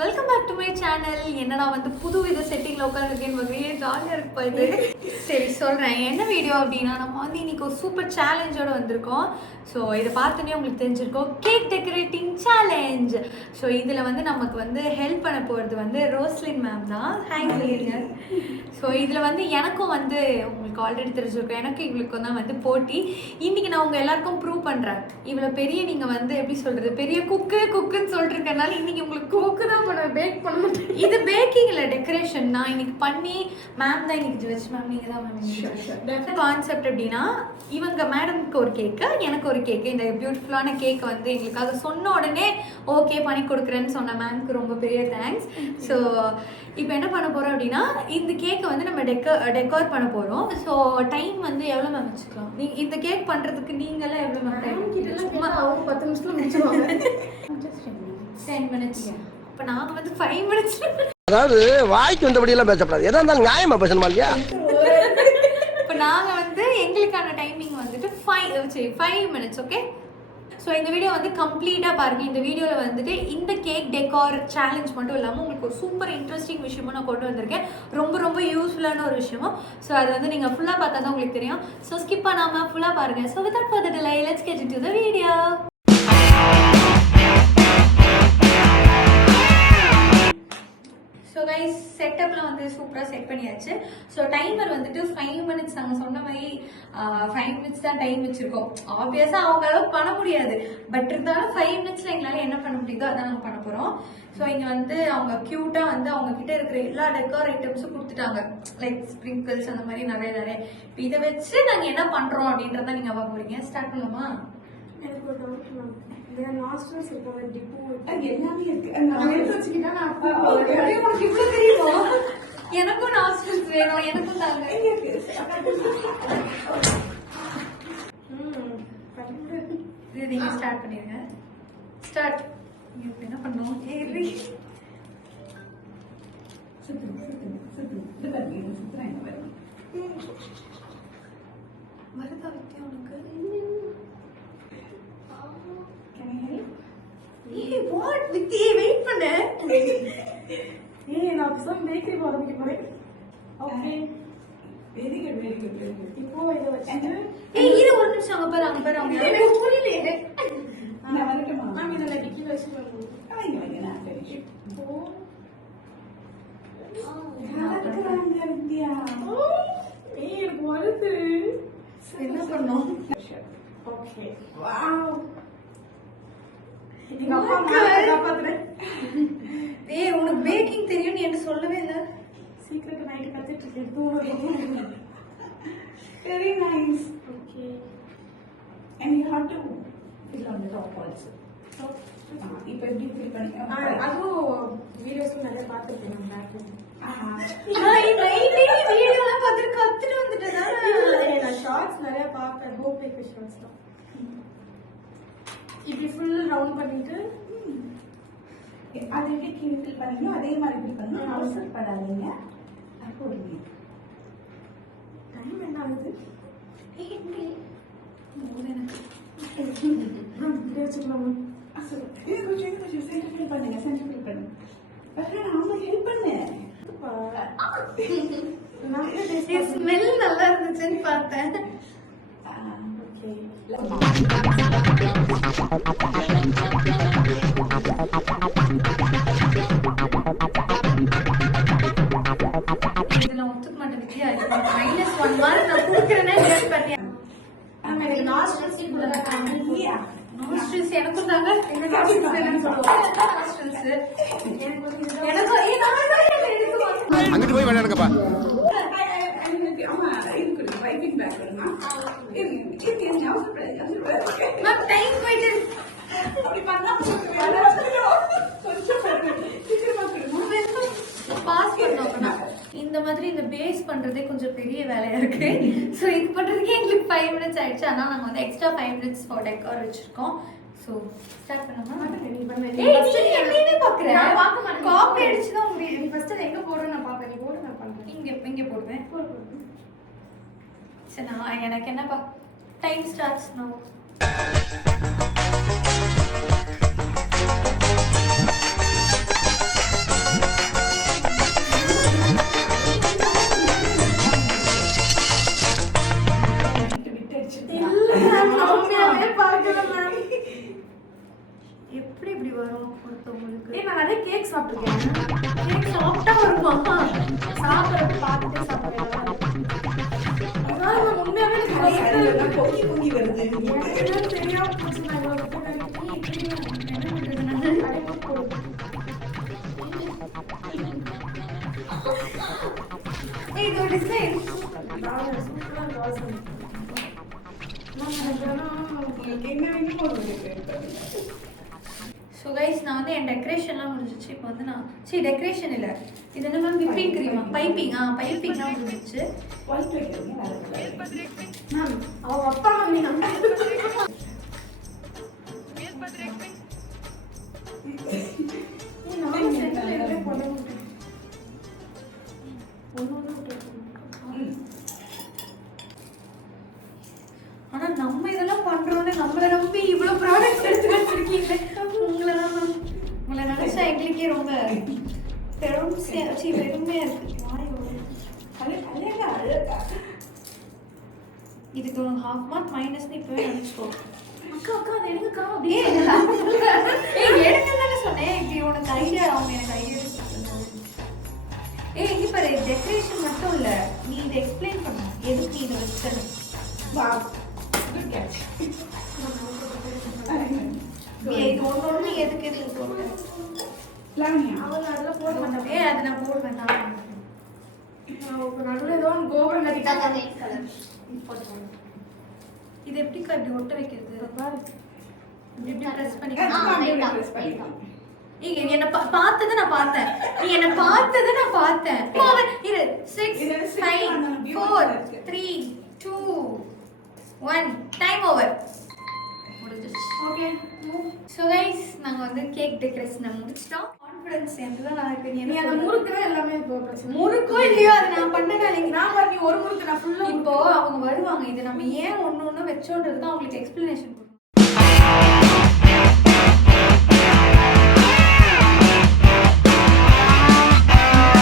Welcome back to my channel. என்னடா வந்து புது வித செட்டிங்கில் உட்காந்துருக்கேன்னு வகையே ஜாலியாக இருக்கு பாரு. சரி சொல்கிறேன் என்ன வீடியோ அப்படின்னா, நம்ம வந்து இன்னைக்கு ஒரு சூப்பர் சேலஞ்சோடு வந்திருக்கோம். ஸோ இதை பார்த்தோன்னே உங்களுக்கு தெரிஞ்சிருக்கோம், கேக் டெக்கரேட்டிங் சேலஞ்ச். ஸோ இதில் வந்து நமக்கு வந்து ஹெல்ப் பண்ண போகிறது வந்து ரோஸ்லின் மேம் தான். ஹாய் சொல்லிடுங்க. ஸோ இதில் வந்து எனக்கும் வந்து உங்களுக்கு ஆல்ரெடி தெரிஞ்சிருக்கோம், எனக்கு இவளுக்கும் தான் வந்து போட்டி. இன்றைக்கி நான் உங்கள் எல்லாருக்கும் ப்ரூவ் பண்ணுறேன், இவ்வளோ பெரிய நீங்கள் வந்து எப்படி சொல்கிறது, பெரிய குக்குன்னு சொல்லிட்டுருக்கனால இன்றைக்கி உங்களுக்கு குக்கு தான் பண்ணுவேன், பேக் பண்ண மாட்டேன். இது பேக்கிங் இல்லை, டெக்கரேஷன். நான் இன்னைக்கு பண்ணி மேம் தான் இன்னைக்கு வச்சு மேம் நீங்கள் தான் மேம் கான்செப்ட் எப்படின்னா, இவங்க மேடம்க்கு ஒரு கேக்கு, எனக்கு ஒரு கேக்கு. இந்த பியூட்டிஃபுல்லான கேக்கை வந்து எங்களுக்காக சொன்ன உடனே ஓகே பண்ணி கொடுக்குறேன்னு சொன்ன மேம்க்கு ரொம்ப பெரிய தேங்க்ஸ். ஸோ இப்போ என்ன பண்ண போகிறோம் அப்படின்னா, இந்த கேக்கை வந்து நம்ம டெக்கோர் பண்ண போகிறோம். ஸோ டைம் வந்து எவ்வளோ மேம் வச்சுக்கலாம்? இந்த கேக் பண்ணுறதுக்கு நீங்களாம் எவ்வளோ மேம் டைம்? சும்மா 10 நிமிஷத்தில் முடிச்சுருவாங்க. 10 minutes. இப்போ நாங்கள் வந்து 5 minutes. அதாவது வாய்க்கு வந்தபடியெல்லாம் பேசப்படாது, எதா இருந்தாலும் நியாயமா பேசணுமா இல்லையா? இப்போ நாங்கள் வந்து எங்களுக்கான டைமிங் வந்துட்டு 5 minutes. ஓகே, ஸோ இந்த வீடியோ வந்து கம்ப்ளீட்டாக பாருங்கள். இந்த வீடியோவில் வந்துட்டு இந்த கேக் டெக்கார் சேலஞ்ச் மட்டும் இல்லாமல் உங்களுக்கு ஒரு சூப்பர் இன்ட்ரெஸ்டிங் விஷயமும் நான் கொண்டு வந்திருக்கேன், ரொம்ப யூஸ்ஃபுல்லான ஒரு விஷயமும். ஸோ அது வந்து நீங்கள் ஃபுல்லாக பார்த்தா தான் உங்களுக்கு தெரியும். ஸோ ஸ்கிப் பண்ணாமல் ஃபுல்லாக பாருங்கள். So without further delay, let's get into the video. So guys, செட்டப்லாம் வந்து சூப்பராக செட் பண்ணியாச்சு. ஸோ டைமர் வந்துட்டு 5 minutes. நாங்கள் சொன்ன மாதிரி 5 minutes தான் டைம் வச்சுருக்கோம். ஆப்வியஸாக அவங்க அளவுக்கு பண்ண முடியாது, பட் இருந்தாலும் 5 minutesல எங்களால் என்ன பண்ண முடியுதோ அதான் நாங்கள் பண்ண போகிறோம். ஸோ இங்கே வந்து அவங்க க்யூட்டாக வந்து அவங்க கிட்ட இருக்கிற எல்லா டெக்கார் ஐட்டம்ஸும் கொடுத்துட்டாங்க, லைக் ஸ்ப்ரிங்கிள்ஸ் அந்த மாதிரி நிறைய. இப்போ இதை வச்சு நாங்கள் என்ன பண்ணுறோம் அப்படின்றத நீங்கள் பார்க்க போறீங்க. ஸ்டார்ட் பண்ணலாமா? எனக்கு ஒரு டவுட் மேம், இந்த நாஸ்ட்ரல்ஸ் இருக்காங்க, டிப்போ எல்லாமே இருக்கு. உனக்கு இவ்வளோ தெரியுமா? எனக்கும் நாஸ்ட்ரல்ஸ் வேணும், எனக்கும் தாங்க. இது நீங்க ஸ்டார்ட் பண்ணிருங்க. ஸ்டார்ட். என்ன பண்ணோம்? வருதா வித்தியா உனக்கு? வாட் வித்தி, வெயிட் பண்ணு. நான் பேசாம பேக்கரி ஆரம்பிக்க போறேன். Okay, very good. இப்போ இதை வச்சுட்டு இரு ஒரு நிமிஷம். அங்க பாரு அவங்க எனக்கு புரியல. நான் வரட்டுமா மேம்? இதில் டிக்கி வச்சு வைங்க நான் finish. வித்யா எனக்கு வருது. என்ன பண்ணோம்? Okay, wow. எங்க அப்பா அம்மா காப்பாத்துறேன். ஏய், உனக்கு பேக்கிங் தெரியும்னு என்ன சொல்லவே இல்ல. சீக்கிரட் நைட் கத்துட்டு இருக்கேன். Very nice. Okay. And you have to fill on the top also. இப்போ எப்படி ஃபில் பண்ணீங்க? அதுவும் வீடியோஸ்ல நிறைய பார்த்துருக்கேன் நான் பேக்கிங். வீடியோலாம் பார்த்துட்டு கத்துட்டு வந்துட்டேன். நான் ஷார்ட்ஸ் நிறைய பார்ப்பேன், ஹோப் மேக் ஷார்ட்ஸ் தான். இப்படி ஃபுல் ரவுண்ட் பண்ணிட்டு அது எப்படி கீழே ஃபில் பண்ணீங்களோ அதே மாதிரி ஃபில் பண்ணணும். அவசரம் படாதீங்க. போடுங்க. டைம் என்ன ஆகுது? வச்சுக்கலாமா? இது கொஞ்சம் சென்டர் ஃபில் பண்ணுங்க. நான் ஹெல்ப் பண்ணேன். ஸ்மெல் நல்லா இருந்துச்சுன்னு பார்த்தேன். ஓகே, இதுல ஒத்துக்க மாட்டேன் வித்யா. -1 மார்க் நான் கொடுக்குறேனே டேட் பண்ணியா? எனக்கு நாஸ்ட்ரல்ஸ் நாஸ்ட்ரல்ஸ் எனக்கும் தாங்க. எனக்கு என்னன்னு சொல்லுவாங்க நாஸ்ட்ரல்ஸ். எனக்கு அங்கிட்டு போய் விளையாடுங்கப்பா. ஆமா, இது ரைட்டிங் பேக் வருமா? இது அவசரப்படாது. மேம் டைம் போயிட்டு அப்படி பண்ணா பாஸ் பண்ணோம். இந்த மாதிரி இந்த பேஸ் பண்றதே கொஞ்சம் பெரிய வேலையா இருக்கு. ஸோ இது பண்றதுக்கு எங்களுக்கு 5 minutes ஆயிடுச்சு. ஆனால் நாங்கள் வந்து எக்ஸ்ட்ரா 5 minutes ஃபார் டெக்கார் வச்சிருக்கோம். ஸோ ஸ்டார்ட் பண்ணலாமா? நீ பண்ணு. நீ பார்க்குறேன். நான் பார்க்க மாட்டேன். காப்பி அடிச்சு தான் முடியும். நீ ஃபர்ஸ்ட் எங்க போடுறேன்னு நான் பார்ப்பேன். நீ போடு, நான் பண்றேன். இங்கே போடுவேன். சரி, நான் எனக்கு என்னப்பா டைம் ஸ்டார்ட்ஸ் நோ. ஏய் நான் நிறைய கேக் சாப்பிட்டுருக்கேன். கேக் சாப்பிட்டா வருமா? சாப்பிட்றது பார்த்துட்டு சாப்பிடுவேன். அதனால நான் உண்மையாவே எனக்கு அதெல்லாம் பொங்கி பொங்கி வருது. எனக்கு தெரியாம போச்சு. நான் இவ்வளவு போட்டேன். என்ன பண்றது நான்? அடைப்பு போடு. ஏய், இது ஒரு டிசைன். நான் சூப்பரா வாசம். நான் நினைக்கிறேன்னா உங்களுக்கு என்ன வேணுமோ அது இருக்கு. ஸோ கைஸ் நான் வந்து என் டெக்கரேஷன்லாம் முடிஞ்சிச்சு. இப்போ வந்து நான் டெக்கரேஷன் இல்லை, இது என்ன மேம் விப்பிங் க்ரீமா பைப்பிங்லாம் முடிஞ்சிச்சு. ஒயிட் வைக்கிறீங்க வேற. மேம் அவங்க அப்பா நீ நம்ம நானும் சென்டர்ல எப்படி போட முடியும்? ஆனா நம்ம இதெல்லாம் பண்றோம்னு நம்மளை நம்பி இவ்வளவு ப்ராடக்ட்ஸ் எடுத்து வச்சிருக்கீங்க. உங்களை நினைச்சா எங்களுக்கே ரொம்ப பெருமையா இருக்கு. இதுக்கு ஒரு ½ மார்க் மைனஸ்னு இப்பவே நினைச்சுக்கோ. அக்கா அக்கா அது எடுங்கக்கா ஏய் அப்படியே எடுக்கன்னு தானே சொன்னேன். இப்படி உனக்கு ஐடியா, அவங்க எனக்கு ஐடியா. ஏய் இங்க பாரு, டெக்கரேஷன் மட்டும் இல்ல, நீ இதை எக்ஸ்பிளைன் பண்ண எதுக்கு நீ இதை வச்சது. Wow good catch. இது ஒண்ணு எதுக்கு எதுக்கு போடுற? லாவண்யா அவங்க அதெல்லாம் போட மாட்டாங்க. ஏய் அது நான் போடுவேன் தான். நடுவில் ஏதோ ஒன்று கோபுரம் கட்டிட்டாங்க. இது எப்படி இப்படி ஒட்ட வைக்கிறது? பாரு இப்படி பிரஸ் பண்ணி ப்ரெஸ் பண்ணிக்கலாம். நீங்க என்ன பார்த்ததை நான் பார்த்தேன். நீ என்ன பார்த்ததை நான் பார்த்தேன். இரு 6 5 4 3 2 1 டைம் ஓவர். முடிஞ்சிச்சு. ஓகே ஸோ கைஸ் நாங்கள் வந்து கேக் டெக்கரேஷனை முடிச்சிட்டோம். கான்ஃபிடன்ஸ் எதுதான் நான் இருக்கு. நீ அந்த முறுக்கு தான் எல்லாமே இப்போ பிரச்சனை. முறுக்கோ இல்லையோ அது நான் பண்ணேன். இல்லைங்க நான் பாரு நீ ஒரு முறுக்கு நான் ஃபுல்லாக இப்போ அவங்க வருவாங்க. இது நம்ம ஏன் ஒன்று வச்சோன்றதுக்கு அவங்களுக்கு எக்ஸ்பிளனேஷன் கொடுக்கணும்.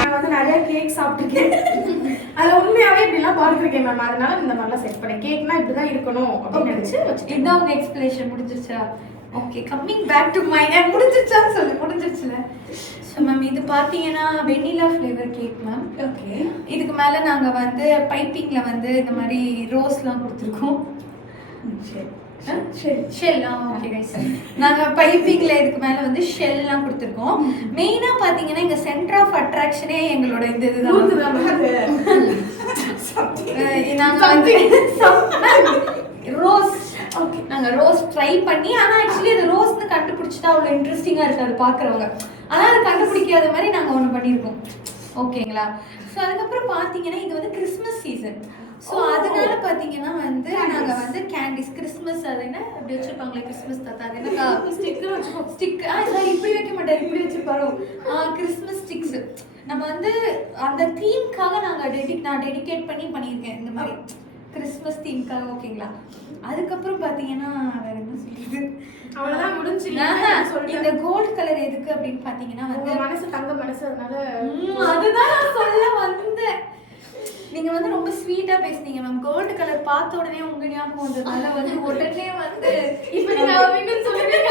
நான் வந்து நிறைய கேக் சாப்பிட்டுருக்கேன். அதில் உண்மையாகவே இப்படிலாம் பார்த்துருக்கேன் மேம். அதனால இந்த மாதிரிலாம் செட் பண்ணேன். கேக்னா இப்படி தான் இருக்கணும் அப்படின்னு நினச்சி வச்சுட்டு இதுதான் உங்க எக்ஸ்பிளனேஷன் முடிஞ்சிருச்சா? Okay, coming back to my முடிஞ்சிருச்சான்னு சொல்லு. முடிஞ்சிருச்சுல. ஸோ மேம் இது பார்த்தீங்கன்னா vanilla flavour cake ma'am. Okay. இதுக்கு மேலே நாங்கள் வந்து பைப்பிங்கில் வந்து இந்த மாதிரி ரோஸ்லாம் கொடுத்துருக்கோம். சரி. Shell okay guys. நாங்கள் பைப்பிங்கில் இதுக்கு மேலே வந்து ஷெல்லாம் கொடுத்துருக்கோம். மெயினாக பார்த்தீங்கன்னா இங்கே சென்டர் ஆஃப் அட்ராக்ஷனே எங்களோட இந்த இதுதான். நாங்கள் வந்து ரோஸ். ஓகே, நாங்கள் ரோஸ் ட்ரை பண்ணி, ஆனால் ஆக்சுவலி அது ரோஸ்னு கண்டுபிடிச்சிட்டா அவ்வளோ இன்ட்ரெஸ்டிங்காக இருக்காது பார்க்குறவங்க. ஆனால் அது கண்டுபிடிக்காத மாதிரி நாங்கள் ஒன்று பண்ணியிருக்கோம். ஓகேங்களா? ஸோ அதுக்கப்புறம் பார்த்தீங்கன்னா இது வந்து கிறிஸ்மஸ் சீசன். ஸோ அதனால பார்த்தீங்கன்னா வந்து நாங்கள் வந்து கேண்டிஸ் கிறிஸ்மஸ் அது என்ன அப்படி வச்சுருப்பாங்களே கிறிஸ்மஸ் தாத்தா அது என்ன ஸ்டிக்கர் வச்சுருக்கோம். ஸ்டிக் இப்படி வைக்க மாட்டார், இப்படி வச்சுருப்பாரோ கிறிஸ்மஸ் ஸ்டிக்ஸு. நம்ம வந்து அந்த தீம்க்காக நான் டெடிகேட் பண்ணி பண்ணியிருக்கேன் இந்த மாதிரி கிறிஸ்மஸ் தீம்க்காக. ஓகேங்களா? அதுக்கப்புறம் பார்த்தீங்கன்னா வேற என்ன சொல்லிது, அவ்வளோதான் முடிஞ்சு. இந்த கோல்டு கலர் எதுக்கு அப்படின்னு பார்த்தீங்கன்னா வந்து மனசு தங்க மனசு, அதனால அதுதான் நான் சொல்ல வந்தேன். நீங்க வந்து ரொம்ப ஸ்வீட்டா பேசுனீங்க மேம். கோல்டு கலர் பார்த்த உடனே உங்க ஞாபகம் வந்ததுனால வந்து உடனே வந்து இப்போ நீங்க அவங்கன்னு சொல்லுவீங்க.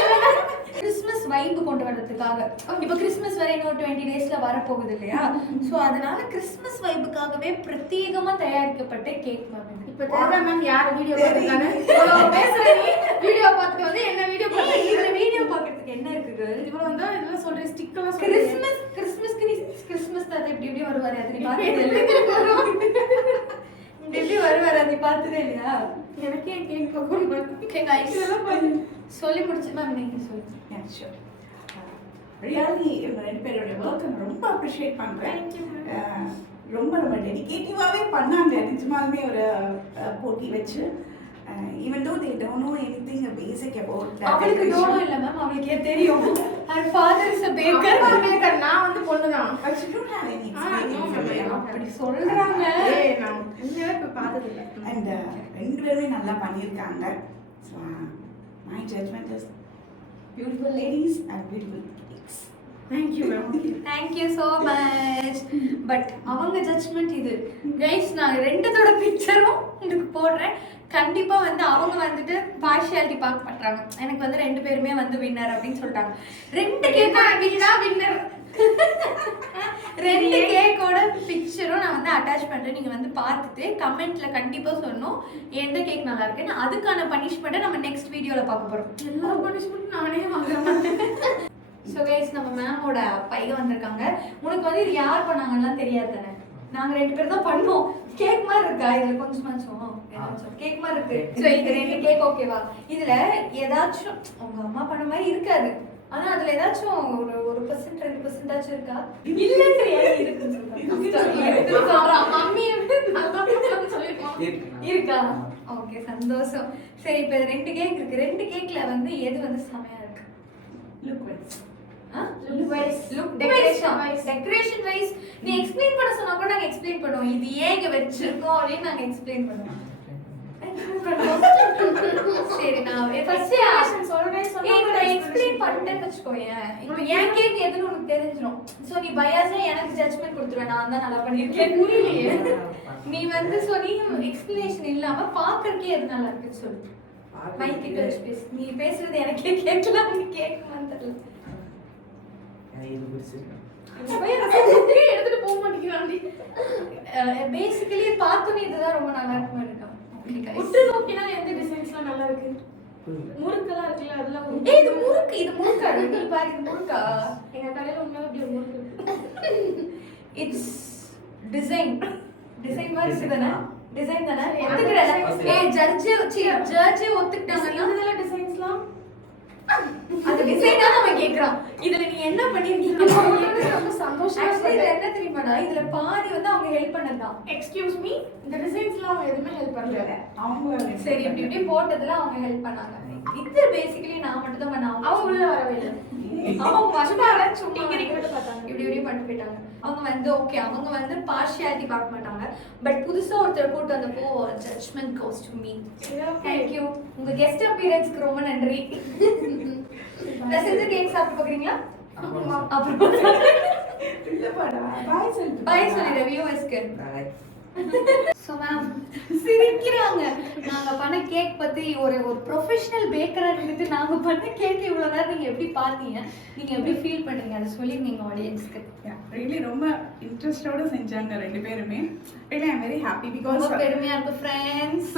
கிறிஸ்மஸ் வைப் கொண்டு வர்றதுக்காக. இப்போ கிறிஸ்மஸ் வரை இன்னொரு 20 டேஸ்ல வரப்போகுது இல்லையா? ஸோ அதனால கிறிஸ்மஸ் வைப்புக்காகவே பிரத்யேகமா தயாரிக்கப்பட்ட கேக் மேம். இப்போ தேவை மேம் யார் வீடியோ பார்த்துருக்காங்க? பேசுறேன் வீடியோ பார்த்துட்டு வந்து என்ன வீடியோ பார்த்து இதுல வீடியோ பார்க்கறதுக்கு என்ன இருக்குது? இவ்வளோ வந்து இதெல்லாம் சொல்றேன் ஸ்டிக்கெல்லாம் கிறிஸ்மஸ்க்கு நீ கிறிஸ்மஸ் தாத்தா இப்படி வருவாரு, அது நீ பார்த்தது இப்படி வருவாரு, அது நீ பார்த்ததே இல்லையா? எனக்கே கேக் பார்க்கணும். ஓகே கைஸ், சொல்லி முடிச்சு மேம் நீங்க சொல்லுங்க. ஷூர். ரியலி இவங்க 2 பேரோட ஒர்க்கை ரொம்ப அப்ரிஷியேட் பண்ணுறேன். ரொம்ப ரொம்ப டெடிகேட்டிவாகவே பண்ணாங்க. நிஜமாலுமே ஒரு போட்டி வச்சு even though they don't know anything basic about அவளுக்கு டோனோ இல்ல மேம், அவளுக்கே தெரியும். her father is a baker. நான் வந்து பொண்ணுதான். but you don't have any experience. அப்படி சொல்றாங்க. நான் உண்மையாவே இப்போ பார்த்தது இல்லை. and 2 பேருமே நல்லா பண்ணியிருக்காங்க. so my judgment is beautiful ladies and beautiful cakes. Thank you ma'am. Thank you so much. But அவங்க ஜட்ஜ்மெண்ட் இது கைஸ். நான் 2தோட பிக்சரும் உங்களுக்கு போடுறேன். கண்டிப்பா வந்து அவங்க வந்துட்டு பார்ஷியாலிட்டி பார்க்க மாட்டாங்க. எனக்கு வந்து 2 பேருமே வந்து வின்னர் அப்படின்னு சொல்லிட்டாங்க. 2 வின்னர் 2 கேக்கோட பிக்சரும் நான் வந்து அட்டாச் பண்றேன். நீங்க வந்து பார்த்துட்டு கமெண்ட்ல கண்டிப்பா சொல்லணும் எந்த கேக் நல்லா இருக்குன்னு. அதுக்கான பனிஷ்மெண்ட்டை நம்ம நெக்ஸ்ட் வீடியோல பார்க்க போறோம். எல்லா பனிஷ்மெண்ட் நானே வாங்குறேன். ஸோ கைஸ் நம்ம மேமோட பையன் வந்திருக்காங்க. உனக்கு வந்து இது யார் பண்ணாங்கன்னு தெரியாது தானே? நாங்க 2 பேர் தான் பண்ணோம். கேக் மாதிரி இருக்கா? இதுல கொஞ்சமாச்சும் கேக் மாதிரி இருக்கு. ஸோ இது 2 கேக் ஓகேவா? இதுல ஏதாச்சும் உங்க அம்மா பண்ண மாதிரி இருக்காது. ஆனா அதுல ஏதாச்சும் ஒரு 1% 2% இருக்கா? இல்ல மம்மி சொல்லிருக்கோம். இருக்கா? ஓகே சந்தோஷம். சரி இப்போ 2 கேக் இருக்கு. 2 கேக்ல வந்து எது வந்து செமையா இருக்கு? டெக்கரேஷன் வைஸ் நீ எக்ஸ்பிளைன் பண்ண சொன்னா கூட நாங்க எக்ஸ்பிளைன் பண்ணுவோம். இது ஏன் இங்க வச்சிருக்கோம் அப்படின்னு நாங்க எக்ஸ்பிளைன் பண்ணுவோம். சரி நான் ஃபர்ஸ்ட் சொல்றேன் எக்ஸ்பிளைன் பண்ணிட்டேன்னு வச்சுக்கோயேன். இப்போ என் கேக் எதுன்னு உனக்கு தெரிஞ்சிடும். ஸோ நீ பயாஸா எனக்கு ஜட்ஜ்மெண்ட் கொடுத்துருவேன். நான் தான் நல்லா பண்ணியிருக்கேன். புரியலையே நீ வந்து சொல்லி எக்ஸ்பிளனேஷன் இல்லாம பாக்குறதுக்கே எது நல்லா இருக்குன்னு சொல்லு. மைக் கிட்ட வச்சு பேசு. நீ பேசுறது எனக்கே கேட்கல. நீ கேட்கலான்னு தெரியல. எடுத்துட்டு போக மாட்டேங்கிறாண்டி. பேசிக்கலி பார்த்தோன்னே இதுதான் ரொம்ப நல்லா இருக்கும் இருக்கும். உற்று நோக்கினா எந்த டிசைன்ஸ்லாம் நல்லா இருக்கு? முறுக்கெல்லாம் இருக்குல்ல அதெல்லாம் இது முறுக்கா? நீ பாரு இது முறுக்கா? எங்க கடையில உண்மையில அப்படி ஒரு முறுக்கு இருக்கு. இட்ஸ் டிசைன் மாதிரி இருக்குதானே? டிசைன் தானே? ஒத்துக்கிறல? ஜட்ஜே ஒத்துக்கிட்டாங்கன்னா இதெல்லாம் டிசைன்ஸ்லாம் அந்த டிசைன் தான் நம்ம கேக்குறோம். இதுல நீ என்ன பண்ணிருக்கீங்க? ரொம்ப சந்தோஷமா இது என்ன தெரியுமாடா? இதுல பாதி வந்து அவங்க ஹெல்ப் பண்ணதான். எக்ஸ்கியூஸ் மீ, இந்த டிசைன்ஸ்லாம் அவங்க எதுவுமே ஹெல்ப் பண்ணல. அவங்க சரி இப்படி போட்டதுல அவங்க ஹெல்ப் பண்ணாங்க. இது பேசிக்கலி நான் மட்டும் தான் பண்ண. அவங்க உள்ள வரவே இல்லை. அவங்க சும்மா பார்த்தாங்க. இப்படி பண்ணிட்டு போயிட்டாங்க. அவங்க வந்து ஓகே அவங்க வந்து பார்ஷியாலிட்டி பார்க்க மாட்டாங்க. பட் புதுசா ஒருத்தர் கூட்டு வந்தப்போ judgment goes to me. Thank you. உங்க கெஸ்ட் அப்பியரன்ஸ்க்கு ரொம்ப நன்றி. ரசித்து கேக் சாப்பிட்டு போகிறீங்களா? அப்புறம் பாய் சொல்லிடு வியூவர்ஸ்க்கு. ஸோ மேம் சிரிக்கிறாங்க. நாங்கள் பண்ண கேக் பற்றி ஒரு ப்ரொஃபஷனல் பேக்கராக இருந்துட்டு நாங்கள் பண்ண கேக் இவ்வளோ நேரம் நீங்கள் எப்படி பார்த்தீங்க? நீங்கள் எப்படி ஃபீல் பண்ணுறீங்க? அதை சொல்லிருந்தீங்க ஆடியன்ஸ்க்கு. ரியலி ரொம்ப இன்ட்ரெஸ்டோட செஞ்சாங்க 2 பேருமே. Really I am very happy because பெருமையாக இருக்கு ஃப்ரெண்ட்ஸ்.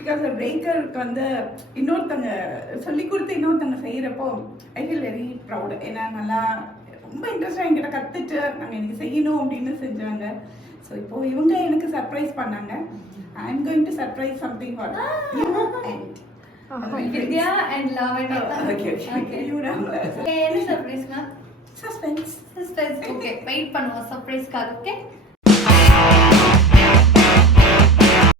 பிகாஸ் பிரேக்கருக்கு வந்து இன்னொருத்தங்க சொல்லி கொடுத்து இன்னொருத்தங்க செய்கிறப்போ ஐ ஃபீல் வெரி ப்ரௌட். ஏன்னா நல்லா ரொம்ப இன்ட்ரெஸ்டாக என்கிட்ட கற்றுட்டு நாங்கள் எனக்கு செய்யணும் அப்படின்னு செஞ்சாங்க. ஸோ இப்போ இவங்க எனக்கு சர்ப்ரைஸ் பண்ணாங்க. I am going to surprise something for you and Vidya and Lavanya. Okay என்ன சர்ப்ரைஸ்னா? சஸ்பென்ஸ். ஓகே வெயிட் பண்ணுவோம் சர்ப்ரைஸ்க்காக. ஓகே